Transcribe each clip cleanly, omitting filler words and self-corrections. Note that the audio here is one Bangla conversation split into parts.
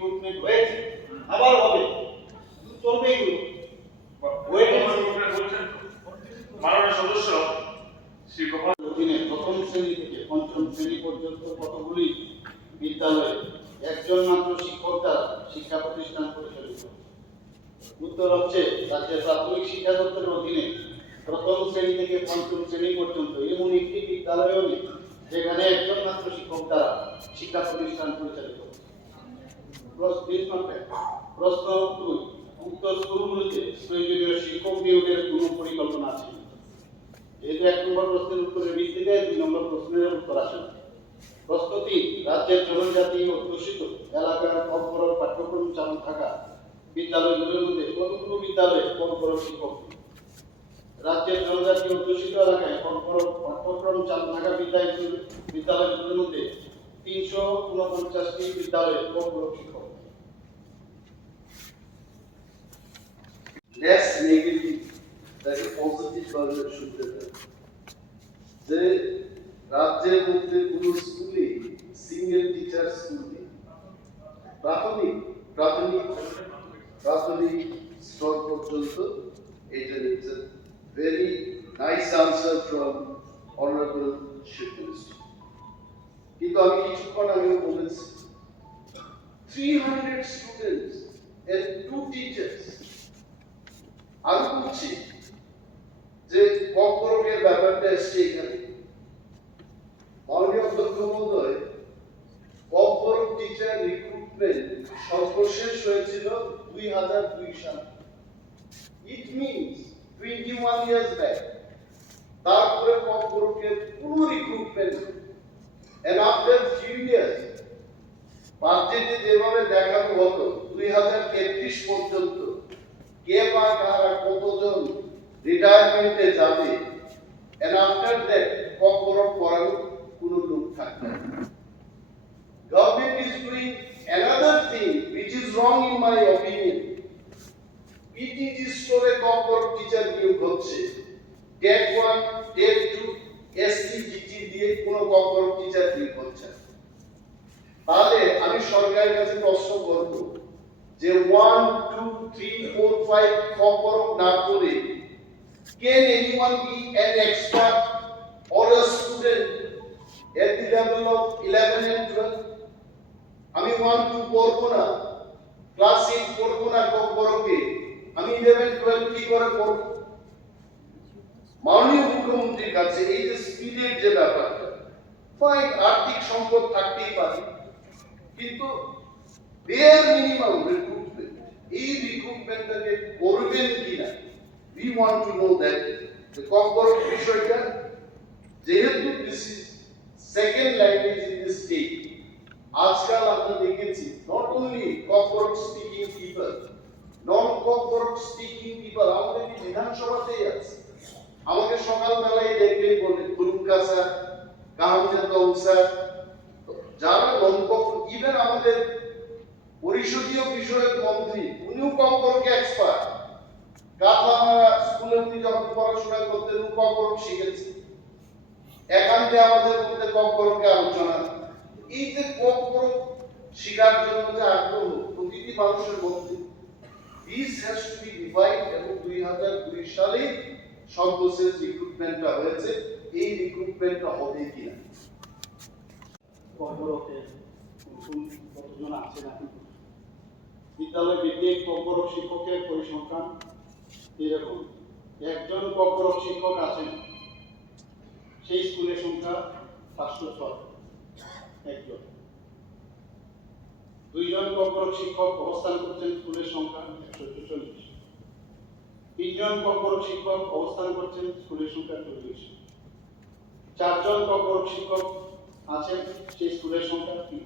রিক্রুটমেন্ট হয়েছে, আবার হবে, চলবে এগুলো। মাননীয় সদস্য শিক্ষক অধীনে প্রথম শ্রেণী থেকে পঞ্চম শ্রেণী পর্যন্ত কতগুলি বিদ্যালয়ে একজন মাত্র শিক্ষক দ্বারা শিক্ষা প্রতিষ্ঠান পরিচালিত? উত্তর হচ্ছে রাজ্যের প্রাথমিক শিক্ষা দপ্তরের অধীনে প্রথম শ্রেণী থেকে পঞ্চম শ্রেণী পর্যন্ত এমন একটি বিদ্যালয়ও নেই যেখানে একজন মাত্র শিক্ষক দ্বারা শিক্ষা প্রতিষ্ঠান পরিচালিত। প্রশ্ন 2, উক্ত স্কুলগুলিতে প্রয়োজনীয় শিক্ষক নিয়োগের কোনো পরিকল্পনা আছে? যেহেতু 1 নম্বর প্রশ্নের উত্তরের ভিত্তিতে 2 নম্বর প্রশ্নের উত্তর আসে না। প্রশ্ন 3, রাজ্যের জনজাতি অধ্যুষিত এলাকার কর্পোরেট পাঠ্যক্রম চালু থাকা বিদ্যালয়গুলির মধ্যে কতগুলো বিদ্যালয়ে কর্পোরেট শিক্ষক? রাজ্যের জনজাতি অধ্যুষিত এলাকায় কর্পোরেট পাঠ্যক্রম চালু থাকা বিদ্যালয়গুলির মধ্যে 349টি বিদ্যালয়ে কর্পোরেট শিক্ষক। Less negative than positive perception যে রাজ্যের মধ্যে কোনো স্কুলে সিঙ্গেল টিচার স্কুল নেই। প্রাথমিক স্তর পর্যন্ত এটা is a very nice answer from honorable chief minister. কিন্তু আমি কিছুক্ষণ আগেও বলেছি 300 students and 2 teachers। আমি বলছি যে কর্পোরেটের ব্যাপারটা এসছে এখানে। মাননীয় অধ্যক্ষ মহোদয়, কর্পোরেট টিচার রিক্রুটমেন্ট সর্বশেষ হয়েছিল 2002 সালে। It means 21 years back. তারপরে কর্পোরেটের পুরো recruitment and after few years বাজেটে যেভাবে দেখানো হতো 2033 পর্যন্ত কে বা কারা কতজন রিটায়ারমেন্টে যাবে, and after that কর্পোরেট করার কোনো লোক থাকবে না। Government is doing another thing which is wrong in my opinion. PTG স্টোরে কর্পোরেট টিচার নিয়োগ হচ্ছে, টেট 1 টেট 2 SCGT দিয়ে কোনো কর্পোরেট টিচার নিয়োগ হচ্ছে। তাহলে আমি সরকারের কাছে প্রশ্ন করব যে 1 2 3 4 5 কর্পোরেট না করে can anyone be an expert or a student at the level of 11 and 12? আমি 1 2 পড়বো না, ক্লাস 8 পড়বো না কর্পোরেটে, আমি 11 12 কি করে পড়বো? মাননীয় মুখ্যমন্ত্রীর কাছে এই যে স্পিডের যে ব্যাপারটা, ফাইন আর্থিক সম্পদ থাকতেই পারে, কিন্তু বেয়ার মিনিমাম রিক্রুটমেন্ট, এই রিক্রুটমেন্টটাকে করবেন কিনা, we want to know that the corporate বিষয়টা যেহেতু this is second language in the state, আজকাল আমরা দেখেছি not only corporate speaking people, non corporate speaking people আমাদের বিধানসভাতেই আছে। আমাকে সকালবেলায় দেখলেই বলে গুরুকা স্যার, কাহামজাদল স্যার, যারা নন কর্পোরেট, ইভেন আমাদের পরিষদীয় বিষয়ক মন্ত্রী উনিও কর্পোরেট এক্সপার্ট। কাতলামারা স্কুলে উনি যখন পড়াশোনা করতেন উনি কর্পোরেট শিখেছেন। একান্তে আমাদের মধ্যে কর্পোরেটকে আলোচনা, এই যে কর্পোরেট শিখার জন্য যে আগ্রহ প্রতিটি মানুষের মধ্যে, this has to be divide, এবং 2002 সালে সর্বশেষ রিক্রুটমেন্টটা হয়েছে, এই রিক্রুটমেন্টটা হবে কিনা। কর্পোরেটের কতজন আছেন এখন? বিদ্যালয় ভিত্তিক কর্পোরেট শিক্ষকের পরিসংখ্যান এরকম: একজন কর্পোরেট শিক্ষক আছেন, সেই স্কুলের সংখ্যা 506, একজন। 2 জন কর্পোরেট শিক্ষক অবস্থান করছেন, স্কুলের সংখ্যা 144। 3 জন কর্পোরেট শিক্ষক অবস্থান করছেন, স্কুলের সংখ্যা 40। 4 জন কর্পোরেট শিক্ষক আছেন, সেই স্কুলের সংখ্যা 3।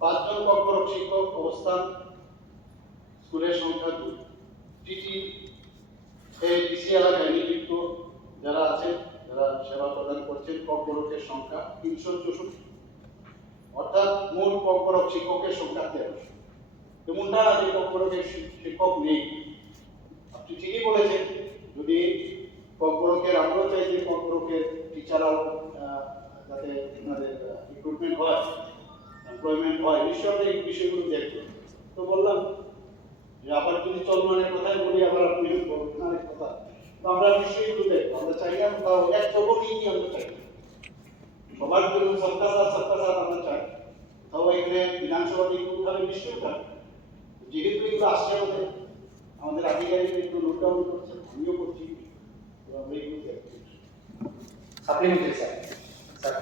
5 জন কর্পোরেট শিক্ষক অবস্থান, স্কুলের সংখ্যা 2। টিটি ডিসি এলাকায় নিযুক্ত যারা আছেন, যারা সেবা প্রদান করছেন, কর্পোরেটের সংখ্যা 364, অর্থাৎ মোট কর্পোরেট শিক্ষকের সংখ্যা 1300। এমনটা যে কর্পোরেটের শিক্ষক নেই, আপনি ঠিকই বলেছেন। যদি কর্পোরেটের, আমরাও চাই যে কর্পোরেটের টিচাররাও যাতে আপনাদের রিক্রুটমেন্ট হয়, এমপ্লয়মেন্ট হয়, নিশ্চয়ই আমরা এই বিষয়গুলো দেখবো। তো বললাম যে আবার যদি চলমানের কথাই বলি, আবার আপনি বলবেন অনেক কথা, তো আমরা বিষয়গুলো দেখবো। আমরা চাইলাম তাও এক জগতেই নিয়ে আমরা চাই, সবার জন্য সবকা সাথ আমরা চাই। তাও এখানে বিধানসভা নির্বাচন নিশ্চয়ই থাকবে, যেহেতু এগুলো আসছে আমাদের আধিকারিক একটু নোট ডাউন করছে, আমিও করছি, তো আমরা এগুলো দেখবো। সাপ্লিমেন্টারি স্যার স্যার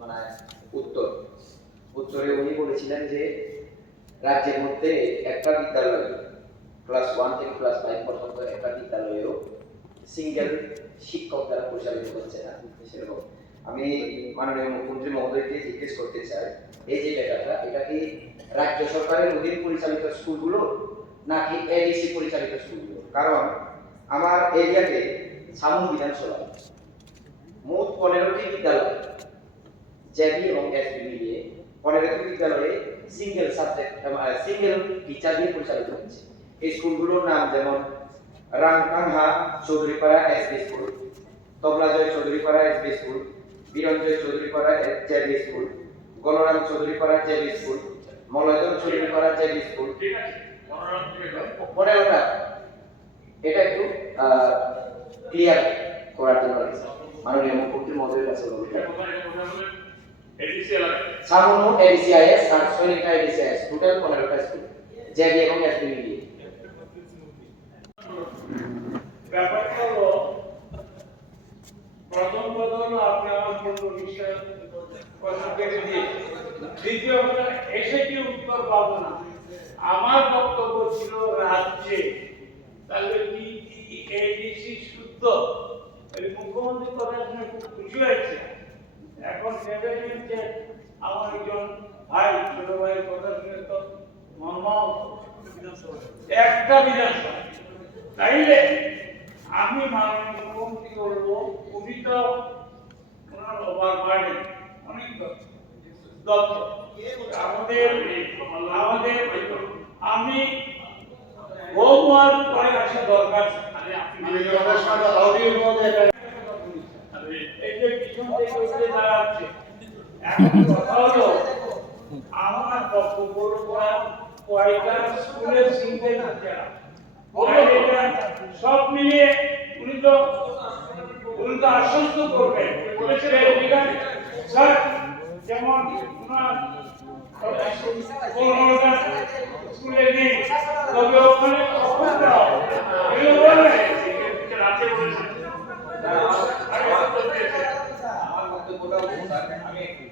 মানে উত্তরে উনি বলেছিলেন যে রাজ্যের মধ্যে একটা বিদ্যালয় ক্লাস 1 থেকে ক্লাস 5 পর্যন্ত একটা বিদ্যালয়েও সিঙ্গেল শিক্ষক দ্বারা পরিচালিত হচ্ছে না। সেরকম আমি মাননীয় মুখ্যমন্ত্রী মহোদয়কে জিজ্ঞেস করতে চাই, এই যে ব্যাপারটা, এটা কি রাজ্য সরকারের অধীন পরিচালিত স্কুলগুলো নাকি এডিসি পরিচালিত স্কুলগুলো? কারণ আমার এরিয়াতে সামন বিধানসভায় মোট 15টি বিদ্যালয়, জেবি এবং এসবি মিলিয়ে 15টি বিদ্যালয়ে সিঙ্গেল সাবজেক্ট সিঙ্গেল টিচার দিয়ে পরিচালিত হচ্ছে। এই স্কুলগুলোর নাম যেমন Ramkanha Chowdhuripara SB school, Tablajoy Chowdhuripara SB school, Biranjoy Chowdhuripara JB school, Ganaram Chowdhuripara JB school, Malaydan Chowdhuripara JB school. 15টা, এটা একটু ক্লিয়ার করার জন্য মাননীয় মুখ্যমন্ত্রী মহোদয়ের কাছে অনুরোধ। সামনো এডিসিআইএস আর সৈনিকা এডিসিআইএস টোটাল 15টা স্কুল, জেবি এবং এসবি মিলিয়ে। ব্যাপারটা হলো প্রথম কথা হলো আপনি আমার পূর্ণ বিষয় কথা কেটে দিয়ে, দ্বিতীয় কথা এসে কি উত্তর পাবো না। আমার বক্তব্য ছিল রাজ্যে, তাহলে এডিসি শুদ্ধ। এই মুখ্যমন্ত্রীর কথা শুনে খুব খুশি হয়েছে। এখন ভেবে নিচ্ছে আমার একজন ভাই, ছোট ভাইয়ের কথা শুনে তো মর্মাহত। একটা বিধানসভা, তাইলে আমি মাননীয় মুখ্যমন্ত্রী বলবো, উনি তো ওনার ওভারবার্ডেন অনেক দত্ত আমাদের আমি বহুবার পরে আসা দরকার। এই যে পিছন থেকে উঠে দাঁড়াচ্ছে, এখন কথা হলো আমার বক্তব্য কয়টা স্কুলের সিঙ্গেল টিচার সব মিলিয়ে উনি তো আশ্বস্ত করবেন স্যার, যেমন ওনার 15টা স্কুলে দিন, তবে ওখানে কখন দেওয়া হবে এগুলো বলবে। আমার বক্তব্যটা আমি একটু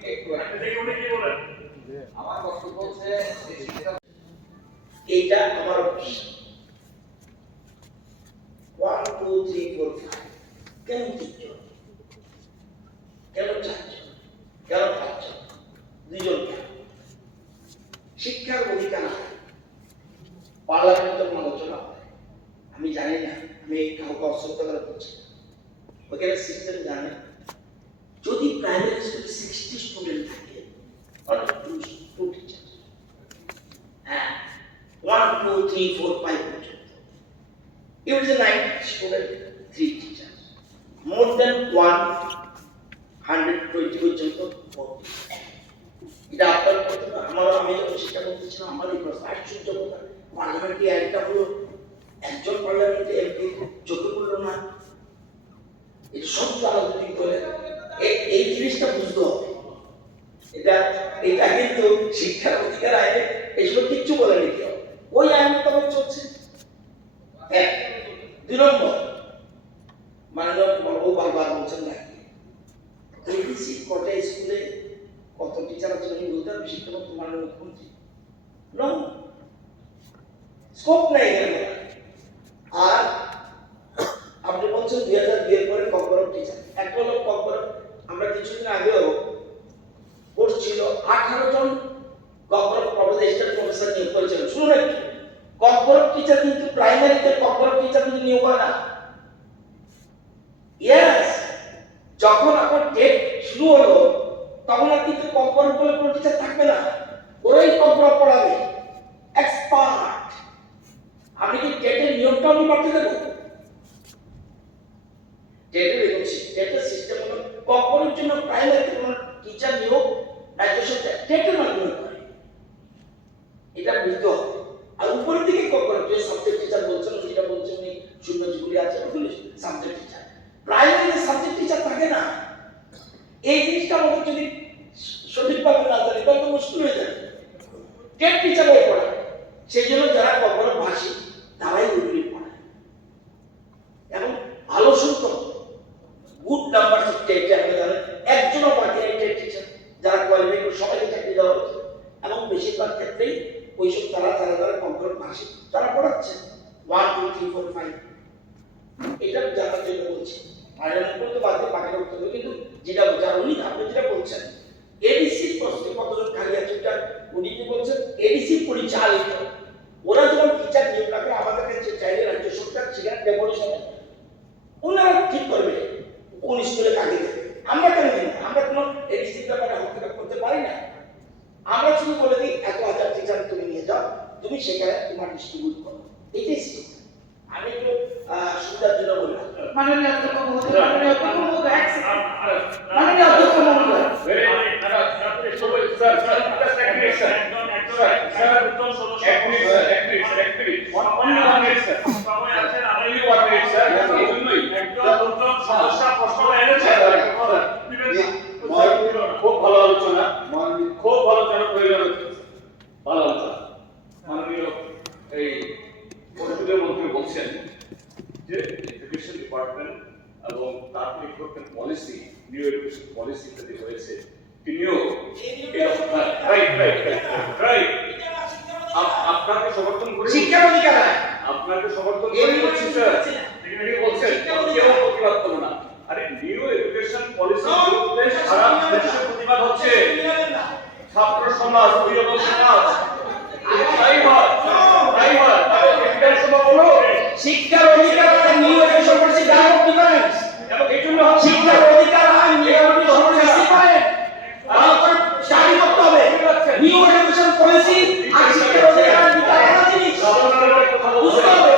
আমার বক্তব্য হচ্ছে এইটা আমার অভ্যাস। 1 2 3 4 5 কেন 3জন, কেন 4জন, কেন 5জন, 2জন কেন? শিক্ষার অধিকার পার্লামেন্টের আলোচনা হয়, আমি জানি না, আমি কাউকে অশ্রদ্ধা করে বলছি, ওখানে সিস্টেম জানে যদি প্রাইমারি স্কুলে 60 স্টুডেন্ট থাকে অর্থাৎ 2 টিচার, হ্যাঁ 1 2 3 4 5 পর্যন্ত, if it is a 90 student 3 teachers, more than 120 পর্যন্ত 4 teachers। এটা আপনার কথা না, আমি যখন শিক্ষা মন্ত্রী ছিলাম আমার এই প্রশ্ন আশ্চর্য কথা, পার্লামেন্টে একটা হলো একজন পার্লামেন্টে এমপি চোখে পড়লো না, এটা সব রাজনৈতিক দলে এই জিনিসটা বুঝতে হবে। এটা কিন্তু শিক্ষার অধিকার আইনে এসব কিচ্ছু বলেনি কেউ, ওই আইন তবে চলছে। 2 নম্বর, মাননীয় বড় বারবার বলছেন নাকি এডিসি কটা স্কুলে কত টিচার আছে উনি বলতে হবে শিক্ষামন্ত্রী মাননীয় মুখ্যমন্ত্রী? স্কোপ নাই এখানে। আর আপনি বলছেন 2002 এর পরে কম্পারেটিভ টিচার, একটা লোক কম্পারেটিভ, আমরা কিছুদিন আগেও কোর্স ছিল 18 জন কম্পারেটিভ প্রফেসর নিয়োগ করেছিলেন। শুনুন একটু, কম্পারেটিভ টিচার কিন্তু প্রাইমারিতে কম্পারেটিভ টিচার কিন্তু নিয়োগ হয় না। ইয়েস, যখন আপনার টেট শুরু হলো তখন আর কিন্তু কম্পারেটিভ বলে কোনো টিচার থাকবে না, ওরাই কম্পারেটিভ পড়াবে, এক্সপার্ট। আপনি কি টেটের নিয়োগটা আমি করতে দেবো? টেটের সিস্টেম হলো কখনোর জন্য প্রাইমারিতে কোনো টিচার নিয়োগ রাজ্য সরকার টেটের মাধ্যমে করে, এটা বুঝতে হবে। আর উপরের দিকে কখনো যে সাবজেক্ট টিচার বলছেন, যেটা বলছেন উনি শূন্য যেগুলি আছে ওগুলি সাবজেক্ট টিচার, প্রাইমারিতে সাবজেক্ট টিচার থাকে না। এই জিনিসটা আমাদের যদি সঠিকভাবে না জানি তাহলে তো মুশকিল হয়ে যাবে। টেট টিচার হয়ে পড়ে, সেই জন্য যারা কখনো ভাসি তারাই ওইগুলি পড়ায় এবং ভালো সংখ্যক গুড নাম্বার টেট আপনি জানেন একজনও বাকি নেই টেট টিচার যারা কোয়ালিফাই করে সবাইকে চাকরি দেওয়া হচ্ছে এবং বেশিরভাগ ক্ষেত্রেই ওইসব যারা কমপ্লিট ভাসি তারা পড়াচ্ছে 1 2 3 4 5 এটা জানার জন্য বলছি। ফাইনাল করে তো বাদ দিয়ে বাকিটা করতে হবে, কিন্তু যেটা যারা উনি আপনি যেটা বলছেন এডিসি পোস্টে কতজন খালি আছে এটা উনি কি বলছেন এডিসি পরিচালিত, ওরা যখন টিচার নিয়োগ করে আমাদের কাছে চাইলে রাজ্য সরকার সেখানে ডেমোলিশন ওনারা ঠিক করবে কোন স্কুলে কাকে দেবে। আমরা কেন দিই না, আমরা কোনো এডিসির ব্যাপারে হস্তক্ষেপ করতে পারি না। আমরা শুধু বলে দিই এত হাজার টিচার তুমি নিয়ে যাও, তুমি সেখানে তোমার ডিস্ট্রিবিউট করো, এটাই ছিল। আমি একটু সুবিধার জন্য বললাম। মাননীয় অধ্যক্ষ মহোদয়, মাননীয় অধ্যক্ষ মহোদয়, মাননীয় অধ্যক্ষ মহোদয়, খুব ভালো আলোচনা, খুব ভালো ভালো আলোচনা। মাননীয় এই পরিষদের মধ্যে বলছেন যে এডুকেশন ডিপার্টমেন্ট এবং তার পরিবর্তন পলিসি, নিউ এডুকেশন পলিসি ইত্যাদি হয়েছে, তিনিও আপনাকে সমর্থন করি, শিক্ষার অধিকার আপনাকে সমর্থন করি বলছি স্যার, তিনি বলছেন কেউ প্রতিবাদ করো না। আরে নিউ এডুকেশন পলিসি বিরুদ্ধে সারা দেশে প্রতিবাদ হচ্ছে, ছাত্র সমাজ, অভিভাবক সমাজ, তাই হয় তাহলে এডুকেশন সভা বলো শিক্ষার অধিকার আর new education policy direct difference, এবং এই জন্য শিক্ষার অধিকার আর নিউ এডুকেশন পলিসি ডিফারেন্ট, আমাদের স্টাডি করতে হবে। নিউ এডুকেশন পলিসি আর শিক্ষার অধিকার আর দুটো আলাদা জিনিস, বুঝতে হবে।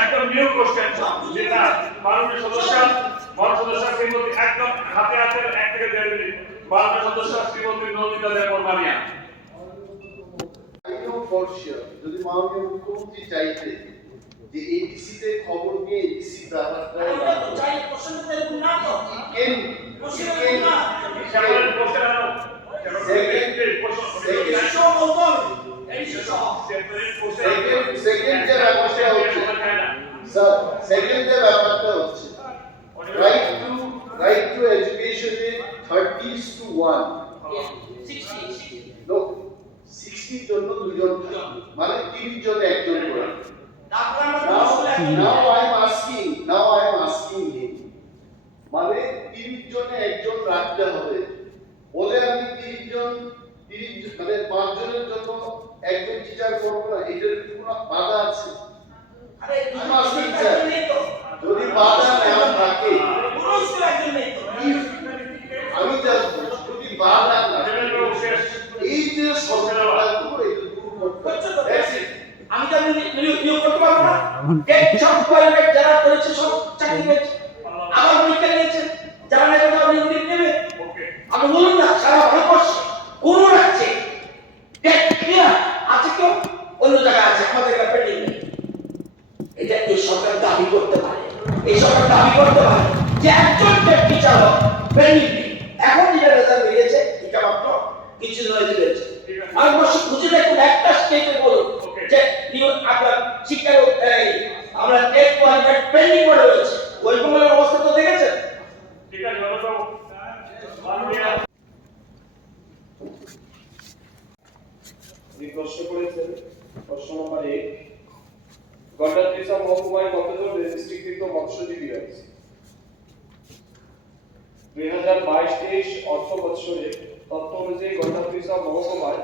একদম নিউ কোশ্চেন যেটা মাননীয় সদস্য শ্রীমতী একদম হাতে হাতে 1 থেকে 1.5 মিনিট মাননীয় সদস্য Shrimati Nandita দেববর্মানিয়া। I know for sure, যদি মাননীয় মুখ্যমন্ত্রী চাইতে যে এডিসি তে খবর নিয়ে এডিসি ব্যাপারটা আমরা তো চাই কোশ্চেন করতে না তো কোশ্চেন না সেপারেট কোশ্চেন আনো, সেকেন্ড যে ব্যাপারটা হচ্ছে স্যার, সেকেন্ড যে ব্যাপারটা হচ্ছে রাইট টু এডুকেশন এ 30:1 নো 60 জন্য দুজন থাকে, মানে 30 জন একজন করে। Now I am asking him, মানে 30 জনে একজন রাখতে হবে বলে আমি 30 মানে 5 জনের জন্য একজন টিচার করব না, এটার কি কোনো বাধা আছে? আরে আমি asking স্যার, যদি বাধা না থাকে, আমি জাস্ট যদি বাধা না থাকে, এই যে সরকারটা করে এটা দূর করতে হবে। আমি তো নিয়োগ করতে পারবো না, সব কোয়ালিফাইড যারা করেছে সব চাকরি পেয়েছে, আমার পরীক্ষা নিয়েছে, যারা নেবে তারা নিয়োগ নেবে। আমি বলুন না সারা ভারতবর্ষে কোন রাজ্যে টেট ক্লিয়ার আছে কেউ? অন্য জায়গায় আছে, আমাদের এখানে নেই। এটা এই সরকার দাবি করতে পারে, এই সরকার দাবি করতে পারে যে একজন টেট টিচার পেন্ডিং নেই। এখন যেটা রেজাল্ট বেরিয়েছে এটা মাত্র কিছু নয় বেরিয়েছে। ভারতবর্ষ খুঁজে দেখুন একটা স্টেটে বলুন যে আপনার শিক্ষার আমরা টেট কোয়ালিফাইড পেন্ডিং পড়ে রয়েছে, ওই প্রকারের অবস্থা তো দেখেছেন। ঠিক আছে বাবু, মাননীয় উনি প্রশ্ন করেছেন, প্রশ্ন নম্বর 1, গন্ডাত্রিসা মহকুমায় কতজন রেজিস্ট্রিকৃত মৎস্যজীবী রয়েছে? 2022-23 অর্থ বছরে তথ্য অনুযায়ী গন্ডাত্রিসা মহকুমায়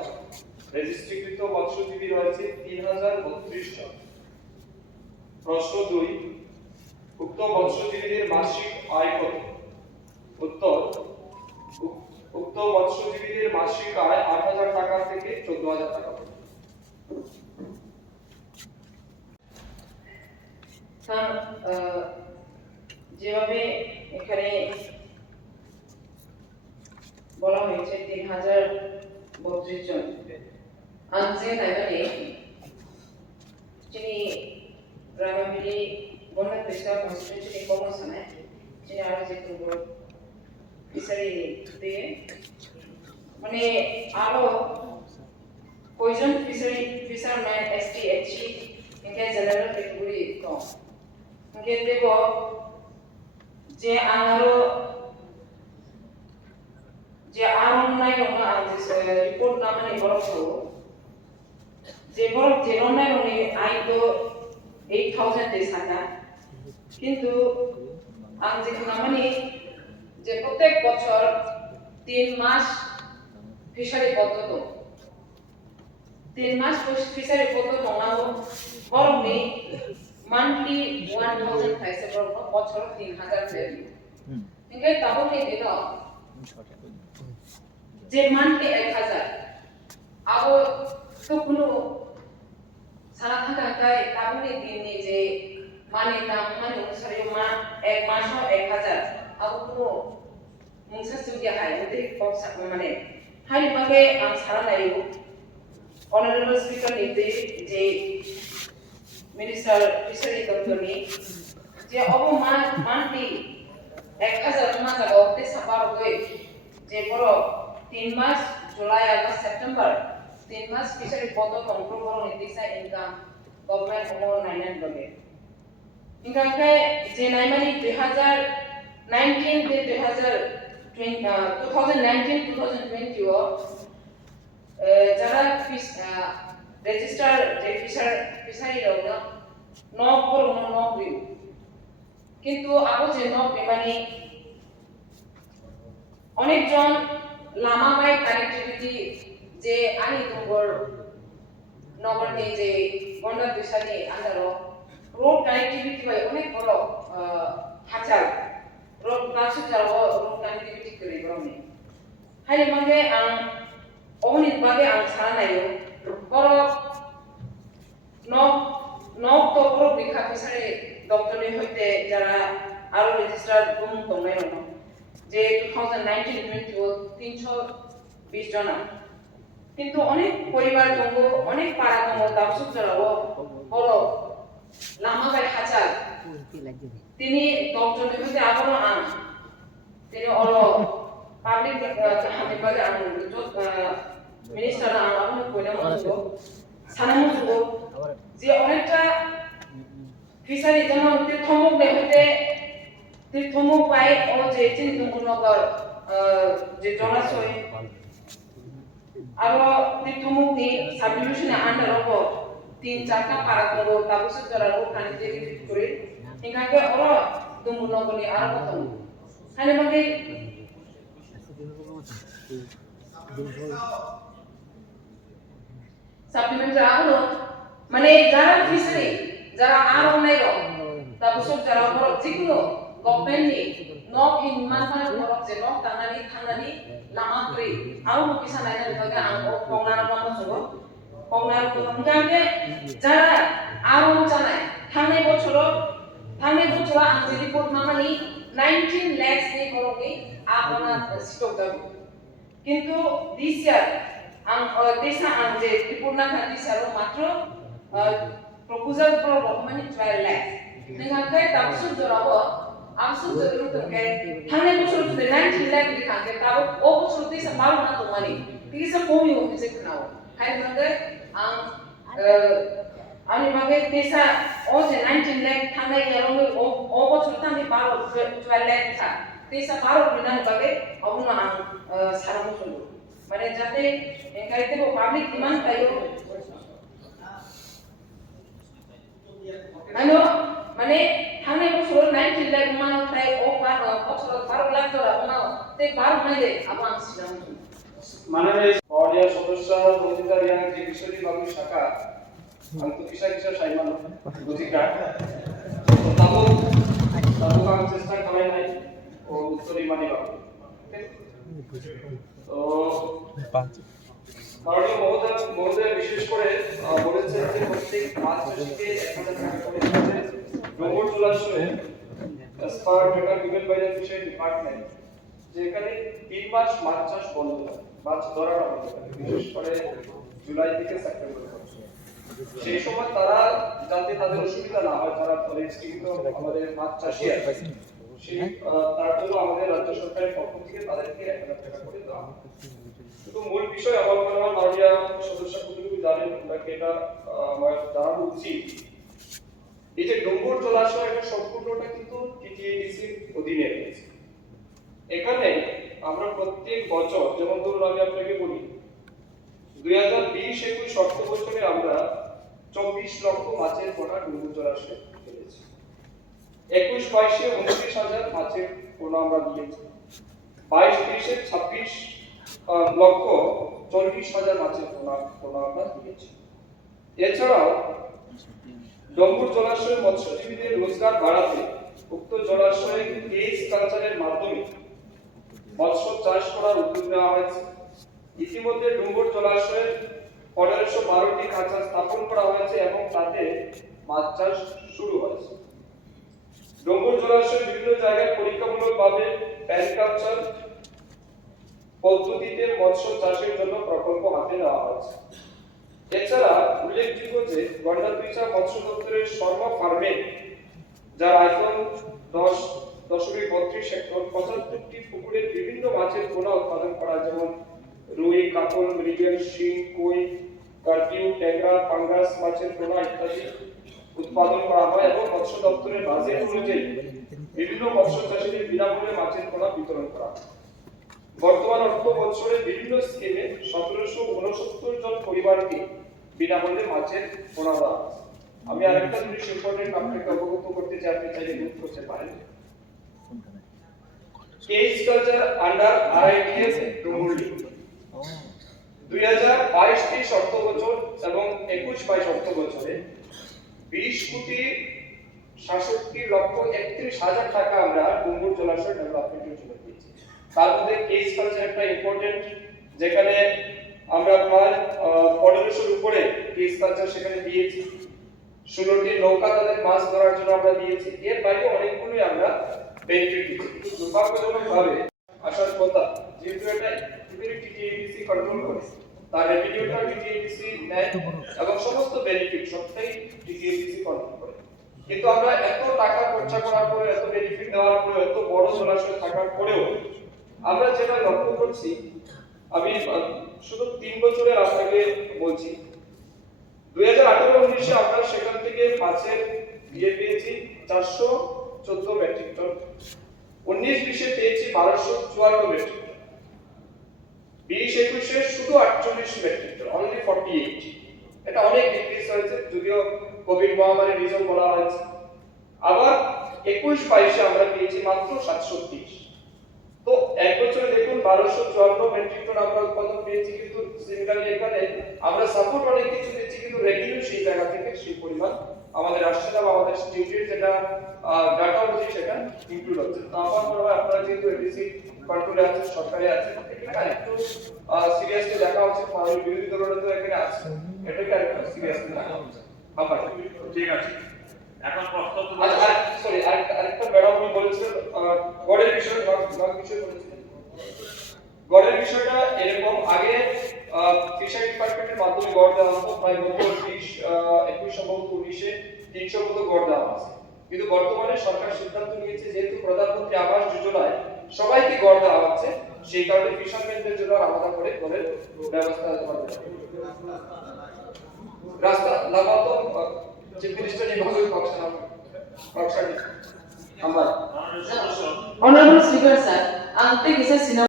রেজিস্ট্রিকৃত মৎস্যজীবী রয়েছে 3032 জন। প্রশ্ন 2, উক্ত মৎস্যজীবীদের মাসিক আয় কত? উত্তর, উক্ত মৎস্যজীবীদের মাসিক আয় 8,000 টাকা থেকে 14,000 টাকা পর্যন্ত। কারণ যেভাবে এখানে বলা হয়েছে 3032 জন আনজে নাইবানি যিনি রামামিলি গণনা পেশা কনস্টিটিউশন কর্মশালায় যিনি আরো যে তোমার ফিসারি দিয়ে মানে আরো কয়জন ফিসারম্যান এসটি এইচসি ইনকে জেনারেল ক্যাটাগরি তো ইনকে দেব যে আরো নাই রঙা রিপোর্ট না মানে বরফ যে বরফ যে নাই রঙে আই তো 8000 Tisaka কিন্তু আমি যেখানে মানে যে প্রত্যেক বছর 3 মাস ফিশারি পদ্ধতি 3 মাস ফিশারি পদ্ধতি নাও বরফনি মান্থলি 1000 থাইছে বরফ বছর 3000 ভ্যালু ইনকে তাহলে দিন যে মান্থলি 1000 আবো তো কোনো সারা থাকায় তাহলে দিনে যে মানে নাম মানে অনুসারে এক মাসও 1000 আবো কোনো মুংসা সুবিয়া হাই ওদের মানে হাই বাগে আম সারা নাইও অনারেবল স্পিকার নিতে যে মিনিস্টার ফিশারি দপ্তরনি যে অব মান্থলি 1000 মাস আগে ওতে সাবার হই যে বড় 3 মাস জুলাই আগস্ট সেপ্টেম্বর 3 মাস ফিশারি পদ্ধতি কন্ট্রোল করো নির্দিষ্ট ইনকাম গভর্নমেন্ট ওমর 99 লগে ইনকাম কে যে নাইমানি 2019 তে 2019 2020 ও যারা রেজিস্টার যে ফিশারি রওনা নক করো নক দিও কিন্তু আবো যে নক মানে অনেকজন লামা বাই কানেক্টিভিটি যে আনি তোমার নগরনি যে গন্ডা দিশানি আন্দারো রোড কানেক্টিভিটি বাই অনেক বড় হাজার রোড কাছে যাও রোড কানেক্টিভিটি করে বরনি হাইলে মানে অনিত বাগে আং সারা নাইও বড় নক তো বড় বিখা ফিশারি ডক্টরনি হইতে যারা আরো রেজিস্টার গুম দংনাই রনো যে 2019-20 ও 320 জন কিন্তু অনেক পরিবার দঙ্গ অনেক পাড়া দঙ্গ দাবসুক জড়াবো বড় লামা বাই হাজার তিনি ডক্টরনি হইতে আবারও তিনি অল পাবলিক হাতে বাগে মিনিস্টার আবারও কইলা মতো সানামু জুগো যে অনেকটা ফিশারি যেমন তীর্থমুখ হইতে তীর্থমুখ পাই ও যে চিন্তনগর যে জলাশয় আরো তীর্থমুখ নি সাবডিভিশনে আন্ডার হবো 3-4টা পাড়া দঙ্গ তাবসুক জড়াবো কানিতে রিপিট করে ইনকাকে ওর দুমুনগনি আর কত খালি বাকি সাপ্লিমেন্টারি আলো মানে যারা ফিশারি যারা আর অন্যায় তাবসুক যারা বড় যেগুলো গভর্নমেন্টনি নক ইন মানফান বড় যে নক থানানি লামা করে আরো কিসা নাইনা বিভাগে আং পংনার নাম সব পংনার কোনকাকে যারা আরো জানায় থানাই বছর আং যে রিপোর্ট মামানি 19 lakhs নি বড়কে আপনা স্টক দাও কিন্তু দিস ইয়ার আং দেশা আং যে রিপোর্ট না থাকি সারো মাত্র প্রপোজাল ফর গভর্নমেন্ট 12 lakhs নিগাকে তাবসুক জরাবো আমসুক জরুর তকে থানে বছর 19 lakh লিখাকে তাও ও বছর দেশা মারো না তো মানে দিশা কমি হইছে নাও হাই মানে আমি মাগে দেশা ও যে 19 lakh থানে ইয়ারো ও বছর থানে 12 lakh থা দেশা মারো বিনা বাগে অবনা সারা বছর মানে যাতে একাইতে পাবলিক ডিমান্ড পাইও মানে থানে বছর 19 lakh মান তাই ও বছর 12 লাখ ধরা ওনাও তে 12 নাই দে আপা আসছিলাম মানে অডিও সদস্য বৌদিতা রিয়াং যে বিষয়টি বাবু শাখা আমি তো কিসা সাইমান গতিকা তাবো কাম চেষ্টা করে নাই ও উত্তরই মানে বাবু তো মাননীয় মহোদয় বিশেষ করে বলেছেন যে প্রত্যেক 5 মাসে 1000 টাকা করে জলাশয়ে as per data given by the fishery department যেখানে 3 মাস মাছ চাষ বন্ধ থাকে, মাছ ধরাটা বন্ধ থাকে, বিশেষ করে জুলাই থেকে সেপ্টেম্বর পর্যন্ত। সেই সময় তারা যাতে তাদের অসুবিধা না হয়, যারা পরিস্থিতিত আমাদের মাছ চাষি আছে সেই তার জন্য আমাদের রাজ্য সরকারের পক্ষ থেকে তাদেরকে 1,000 টাকা করে দেওয়া হয়। কিন্তু মূল বিষয় আমার মনে হয় মাননীয় সদস্য কতটুকু জানেন ওনাকে এটা আমার জানানো উচিত। এই যে ডুম্বুর জলাশয় এটা সম্পূর্ণটা কিন্তু টিটিএডিসির অধীনে রয়েছে। এখানে আমরা প্রত্যেক বছর, যেমন ধরুন আমি আপনাকে বলি 2020-21 অর্থ বছরে আমরা 24 লক্ষ মাছের পোনা ডুম্বুর জলাশয়ে ফেলেছি। 21-22-এ 29,000 মাছের পোনা আমরা দিয়েছি। 22-23-এ 26 লক্ষ 40,000 মাছের পোনা আমরা দিয়েছি। এছাড়াও ডুম্বুর জলাশয়ে মৎস্যজীবীদের রোজগার বাড়াতে উক্ত জলাশয়ে কেজ কালচারের মাধ্যমে মৎস্য চাষ করার উদ্যোগ নেওয়া হয়েছে। ইতিমধ্যে ডুম্বুর জলাশয়ে 1512টি খাঁচা স্থাপন করা হয়েছে এবং তাতে মাছ চাষ শুরু হয়েছে। ডুম্বুর জলাশয়ে বিভিন্ন জায়গায় পরীক্ষামূলকভাবে প্যান কালচার পদ্ধতিতে মৎস্য চাষের জন্য প্রকল্প হাতে নেওয়া হয়েছে। এছাড়া উল্লেখযোগ্য যে গন্ডারপিছা মৎস্য দপ্তরের শর্মা ফার্মে যার আয়তন 10.32 হেক্টর 75টি পুকুরের বিভিন্ন মাছের পোনা উৎপাদন করা, যেমন রুই, কাতল, মৃগেল, শিং, কই, কার্পিউ, ট্যাংরা, পাঙ্গাস মাছের পোনা ইত্যাদি উৎপাদন করা হয় এবং মৎস্য দপ্তরের বাজেট অনুযায়ী বিভিন্ন মৎস্য চাষীদের বিনামূল্যে মাছের পোনা বিতরণ করা হয়। বর্তমান অর্থ বছরে বিভিন্ন স্কিমে 1769 জন পরিবারকে বিনামূল্যে মাছের পোনা দেওয়া হচ্ছে। আমি আরেকটা জিনিস ইম্পর্টেন্ট আপনাকে অবগত করতে চাই, আপনি চাইলে নোট করতে পারেন। কেজ কালচার আন্ডার আরআইডিএস ডুমুরলি 2022-23 অর্থ বছর এবং 21-22 অর্থ বছরে 20,67,31,000 টাকা আমরা ডুম্বুর জলাশয় ডেভেলপমেন্টের জন্য দিয়েছি। তার মধ্যে কেজ কালচার একটা ইম্পর্টেন্ট, যেখানে আমরা প্রায় 1500-এর উপরে কেজ কালচার সেখানে দিয়েছি। 16টি নৌকা তাদের মাছ ধরার জন্য আমরা দিয়েছি। এর বাইরে অনেকগুলোই আমরা বেনিফিট দিয়েছি। কিন্তু দুর্ভাগ্যজনকভাবে আসার কথা, যেহেতু এটা টিটিএডিসি কন্ট্রোল করে, তার রেভিনিউটা টিটিএডিসি নেয় এবং সমস্ত বেনিফিট সবটাই টিটিএডিসি কন্ট্রোল করে। কিন্তু আমরা এত টাকা খরচা করার পরে, এত বেনিফিট দেওয়ার পরে, এত বড় জলাশয় থাকার পরেও আমরা যেটা লক্ষ্য করছি, আমি শুধু 3 বছরের আপনাকে বলছি, 2018-19-এ আমরা সেখান থেকে মাছের পেয়েছি 414 মেট্রিক টন, 19-20-এ পেয়েছি 1254 মেট্রিক টন, 20-21-এ শুধু 48 মেট্রিক টন, অনলি 48। এটা অনেক ডিক্রিজ হয়েছে, যদিও কোভিড মহামারীর রিজন বলা হয়েছে। আবার 21-22-এ আমরা পেয়েছি মাত্র 730। তো এক বছরে দেখুন 1254 মেট্রিক টন আমরা উৎপাদন পেয়েছি, কিন্তু সিমিলারলি এখানে আমরা সাপোর্ট অনেক কিছু দিচ্ছি, কিন্তু রেভিনিউ সেই জায়গা থেকে সেই পরিমাণ আমাদের আসছে না, আমাদের স্টেটের যেটা ডাটা অনুযায়ী সেটা ইনক্লুড হচ্ছে। তো আমার মনে হয় আপনারা যেহেতু এডিসি কন্ট্রোলে আছে, সরকারে আছে, এটা একটু সিরিয়াসলি দেখা উচিত। মাননীয় বিরোধী দলের তো এখানে আছে, এটাকে একটু সিরিয়াসলি দেখা উচিত। ঠিক আছে, এখন প্রশ্ন সরি আরেকটা ম্যাডাম উনি বলেছিলেন গড়ের বিষয়ে, বলেছিলেন গড়ের বিষয়টা এরকম। আগে ফিশারি ডিপার্টমেন্টের মাধ্যমে গড় দেওয়া হতো, প্রায় গত 20-21 সম্ভবত 19-এ 300 মতো গড় দেওয়া আছে। কিন্তু বর্তমানে সরকার সিদ্ধান্ত নিয়েছে, যেহেতু প্রধানমন্ত্রী আবাস যোজনায় সবাইকে গড় দেওয়া হচ্ছে, সেই কারণে ফিশারম্যানদের জন্য আলাদা করে গড়ের ব্যবস্থা করা হবে। রাস্তা লাগাতো চিফ মিনিস্টার যেভাবে Honorable Speaker, sir, ang tig isa